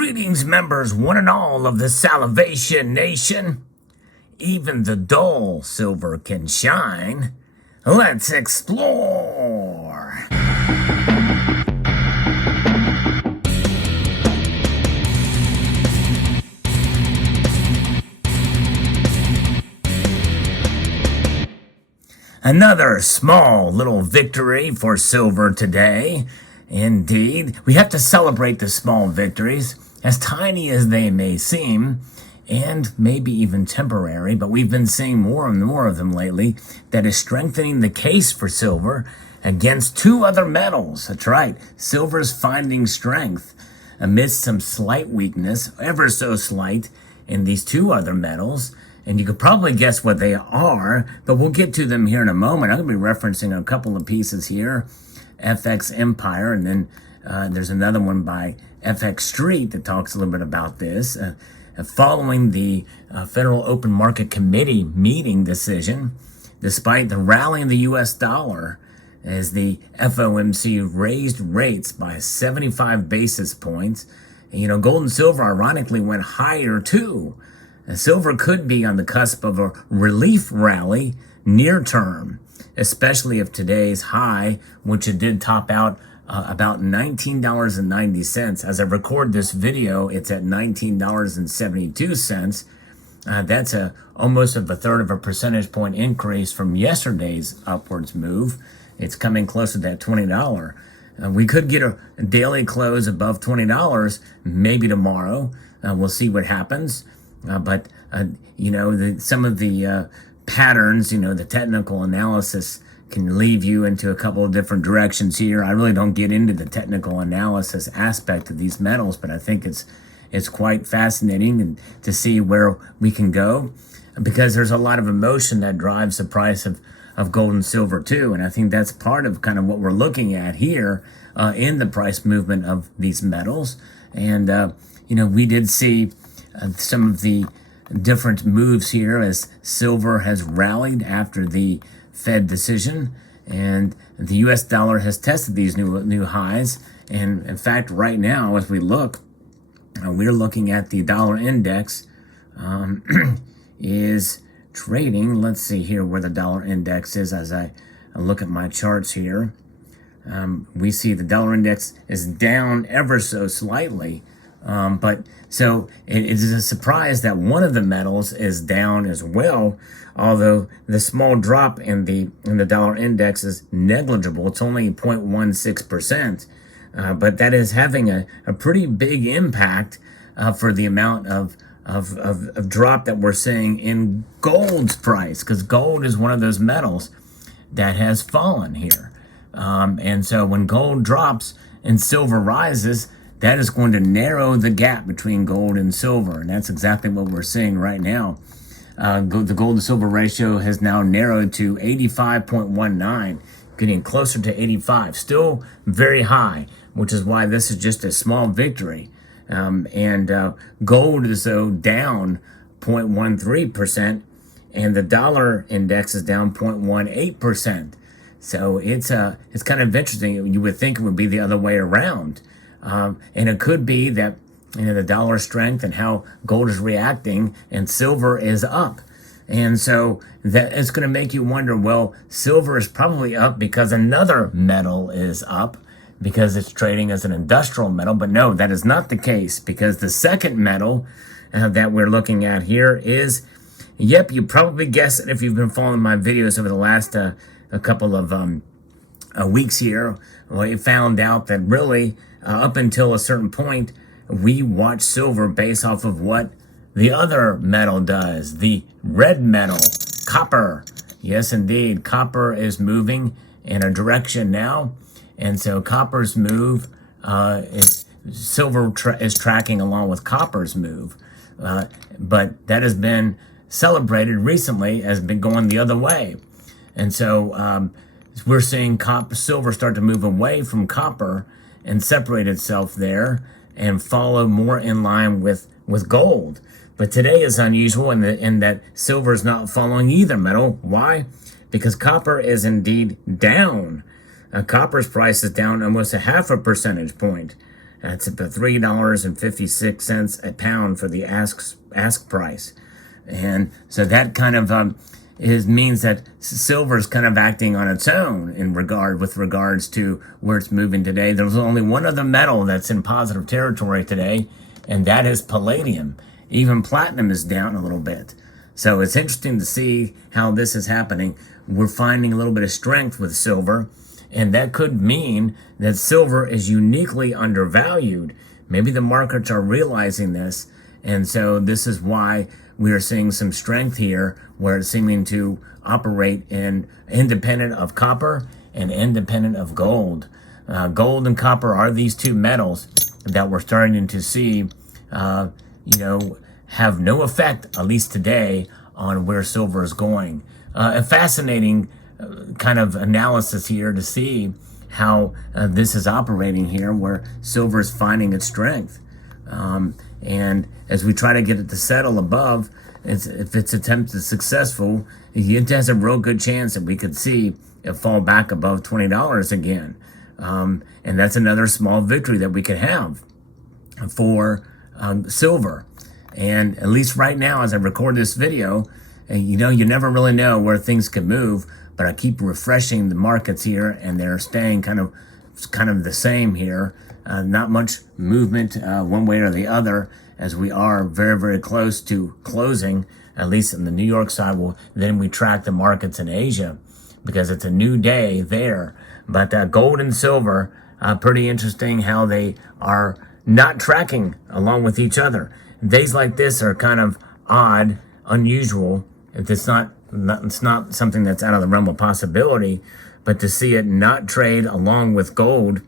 Greetings, members, one and all of the Salivation Nation. Even the dull silver can shine. Let's explore. Another small little victory for silver today. Indeed, we have to celebrate the small victories, as tiny as they may seem, and maybe even temporary, but we've been seeing more and more of them lately. That is strengthening the case for silver against two other metals. That's right, silver's finding strength amidst some slight weakness, ever so slight, in these two other metals. And you could probably guess what they are, but we'll get to them here in a moment. I'm going to be referencing a couple of pieces here. FX Empire, and then there's another one by FX Street that talks a little bit about this. Following the Federal Open Market Committee meeting decision, despite the rally in the U.S. dollar, as the FOMC raised rates by 75 basis points, gold and silver ironically went higher too. Silver could be on the cusp of a relief rally near term, especially if today's high, which it did top out about $19.90. As I record this video, it's at $19.72. That's almost a third of a percentage point increase from yesterday's upwards move. It's coming close to that $20. We could get a daily close above $20 maybe tomorrow. We'll see what happens. But some of the patterns, the technical analysis can leave you into a couple of different directions here. I really don't get into the technical analysis aspect of these metals, but I think it's quite fascinating to see where we can go, because there's a lot of emotion that drives the price of gold and silver too. And I think that's part of kind of what we're looking at here in the price movement of these metals. And, we did see some of the different moves here as silver has rallied after the Fed decision, and the U.S. dollar has tested these new highs. And in fact, right now, as we look, we're looking at the dollar index is trading. Let's see here where the dollar index is as I look at my charts here. We see the dollar index is down ever so slightly. But so it is a surprise that one of the metals is down as well, although the small drop in the dollar index is negligible. It's only 0.16%, but that is having a pretty big impact for the amount of drop that we're seeing in gold's price, because gold is one of those metals that has fallen here. And so when gold drops and silver rises, that is going to narrow the gap between gold and silver. And that's exactly what we're seeing right now. The gold to silver ratio has now narrowed to 85.19, getting closer to 85. Still very high, which is why this is just a small victory. Gold is though down 0.13%, and the dollar index is down 0.18%. So it's kind of interesting. You would think it would be the other way around. And it could be that the dollar strength and how gold is reacting and silver is up. And so that it's going to make you wonder, well, silver is probably up because another metal is up because it's trading as an industrial metal. But no, that is not the case, because the second metal that we're looking at here is, yep, you probably guessed it if you've been following my videos over the last a couple of weeks here. Well, you found out that really up until a certain point, we watch silver based off of what the other metal does. The red metal, copper. Yes, indeed. Copper is moving in a direction now. And so copper's move silver is tracking along with copper's move. But that has been celebrated recently as been going the other way. And so we're seeing silver start to move away from copper and separate itself there and follow more in line with gold. But today is unusual in that silver is not following either metal. Why? Because copper is indeed down. Copper's price is down almost a half a percentage point. That's at the $3.56 a pound for the ask price. And so that kind of means that silver is kind of acting on its own with regards to where it's moving today. There's only one other metal that's in positive territory today, and that is palladium. Even platinum is down a little bit. So it's interesting to see how this is happening. We're finding a little bit of strength with silver, and that could mean that silver is uniquely undervalued. Maybe the markets are realizing this, and so this is why we are seeing some strength here, where it's seeming to operate independent of copper and independent of gold. Gold and copper are these two metals that we're starting to see, have no effect, at least today, on where silver is going. A fascinating kind of analysis here to see how this is operating here, where silver is finding its strength. And as we try to get it to settle above, if its attempt is successful, it has a real good chance that we could see it fall back above $20 again. And that's another small victory that we could have for silver. And at least right now, as I record this video, you never really know where things could move, but I keep refreshing the markets here, and they're staying kind of the same here. Not much movement one way or the other, as we are very, very close to closing, at least in the New York side. Then we track the markets in Asia, because it's a new day there. But gold and silver, pretty interesting how they are not tracking along with each other. Days like this are kind of odd, unusual. It's not something that's out of the realm of possibility, but to see it not trade along with gold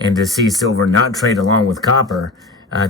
and to see silver not trade along with copper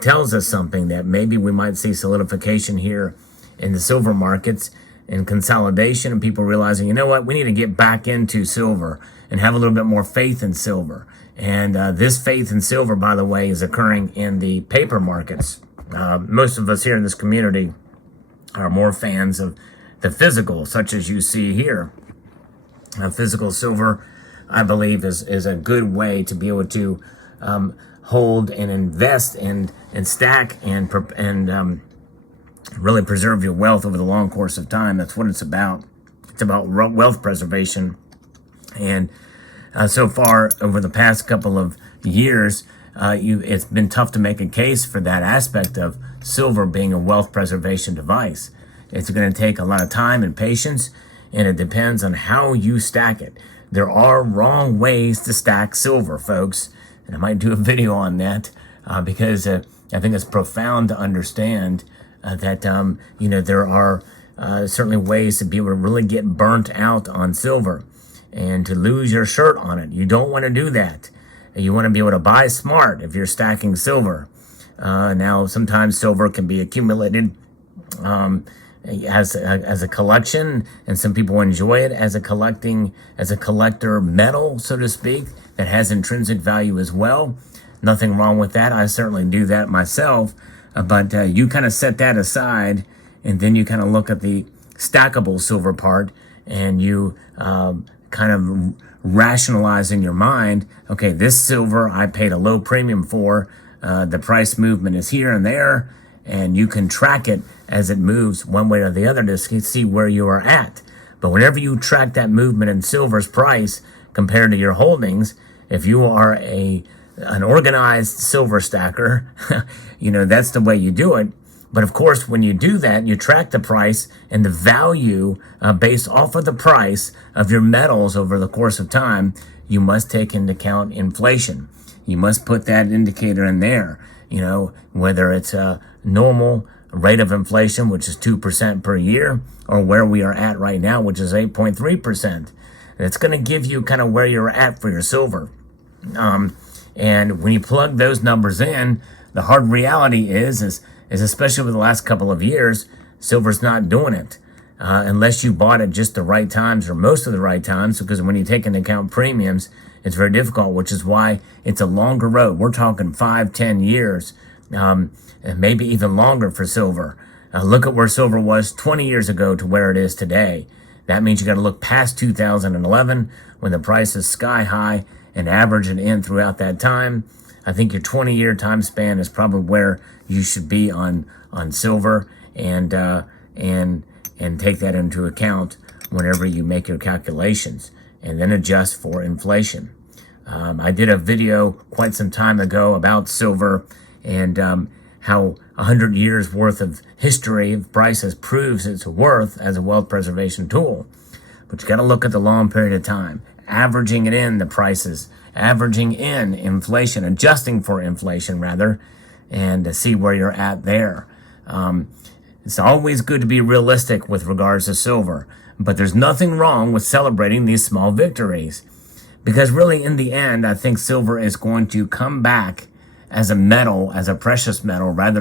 tells us something, that maybe we might see solidification here in the silver markets and consolidation, and people realizing, you know what, we need to get back into silver and have a little bit more faith in silver. And this faith in silver, by the way, is occurring in the paper markets. Most of us here in this community are more fans of the physical, such as you see here. Physical silver, I believe, is a good way to be able to hold and invest and stack and really preserve your wealth over the long course of time. That's what it's about. It's about wealth preservation. And so far, over the past couple of years, it's been tough to make a case for that aspect of silver being a wealth preservation device. It's going to take a lot of time and patience, and it depends on how you stack it. There are wrong ways to stack silver, folks, and I might do a video on that because I think it's profound to understand that there are certainly ways to be able to really get burnt out on silver and to lose your shirt on it. You don't want to do that. You want to be able to buy smart if you're stacking silver. Now, sometimes silver can be accumulated as a collection, and some people enjoy it as a collector metal, so to speak, that has intrinsic value as well. Nothing wrong with that. I certainly do that myself. But you kind of set that aside, and then you kind of look at the stackable silver part, and you kind of rationalize in your mind, okay, this silver I paid a low premium for. The price movement is here and there, and you can track it as it moves one way or the other to see where you are at. But whenever you track that movement in silver's price compared to your holdings, if you are an organized silver stacker, that's the way you do it. But of course, when you do that, you track the price and the value based off of the price of your metals over the course of time. You must take into account inflation. You must put that indicator in there, whether it's a normal rate of inflation, which is 2% per year, or where we are at right now, which is 8.3%. It's going to give you kind of where you're at for your silver. And when you plug those numbers in, the hard reality is especially over the last couple of years, silver's not doing it. Unless you bought it just the right times or most of the right times, because when you take into account premiums, it's very difficult, which is why it's a longer road. We're talking 5-10 years, and maybe even longer for silver. Look at where silver was 20 years ago to where it is today. That means you got to look past 2011 when the price is sky high and average it in throughout that time. I think your 20-year time span is probably where you should be on silver, and take that into account whenever you make your calculations, and then adjust for inflation. I did a video quite some time ago about silver, and how 100 years worth of history of prices proves its worth as a wealth preservation tool. But you got to look at the long period of time, averaging it in the prices, averaging in inflation, adjusting for inflation rather, and to see where you're at there. It's always good to be realistic with regards to silver, but there's nothing wrong with celebrating these small victories, because really in the end, I think silver is going to come back as a metal, as a precious metal, rather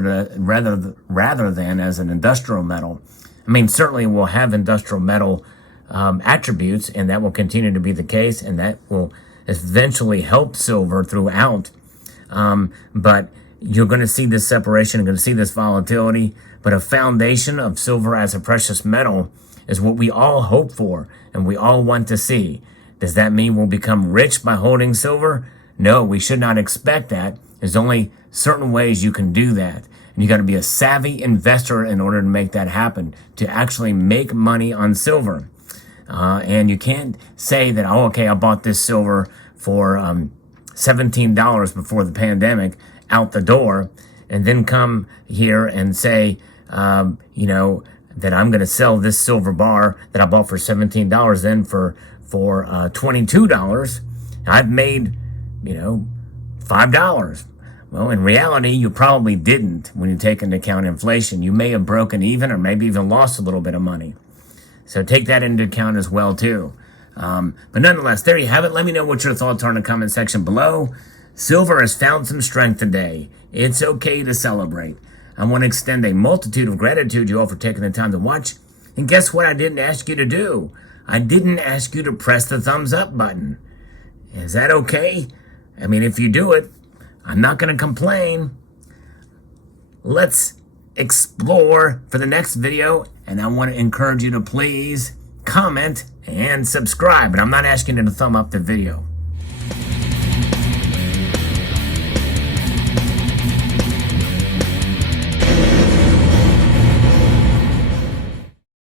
than as an industrial metal. I mean, certainly we'll have industrial metal attributes, and that will continue to be the case, and that will eventually help silver throughout. But you're going to see this separation, you're going to see this volatility, but a foundation of silver as a precious metal is what we all hope for and we all want to see. Does that mean we'll become rich by holding silver? No, we should not expect that. There's only certain ways you can do that. And you got to be a savvy investor in order to make that happen, to actually make money on silver. And you can't say that, oh, okay, I bought this silver for $17 before the pandemic out the door, and then come here and say, that I'm going to sell this silver bar that I bought for $17 then for $22. I've made, $5. Well, in reality, you probably didn't when you take into account inflation. You may have broken even or maybe even lost a little bit of money. So take that into account as well, too. But nonetheless, there you have it. Let me know what your thoughts are in the comment section below. Silver has found some strength today. It's okay to celebrate. I want to extend a multitude of gratitude to you all for taking the time to watch. And guess what I didn't ask you to do? I didn't ask you to press the thumbs up button. Is that okay? I mean, if you do it, I'm not going to complain. Let's explore for the next video, and I want to encourage you to please comment and subscribe. And I'm not asking you to thumb up the video.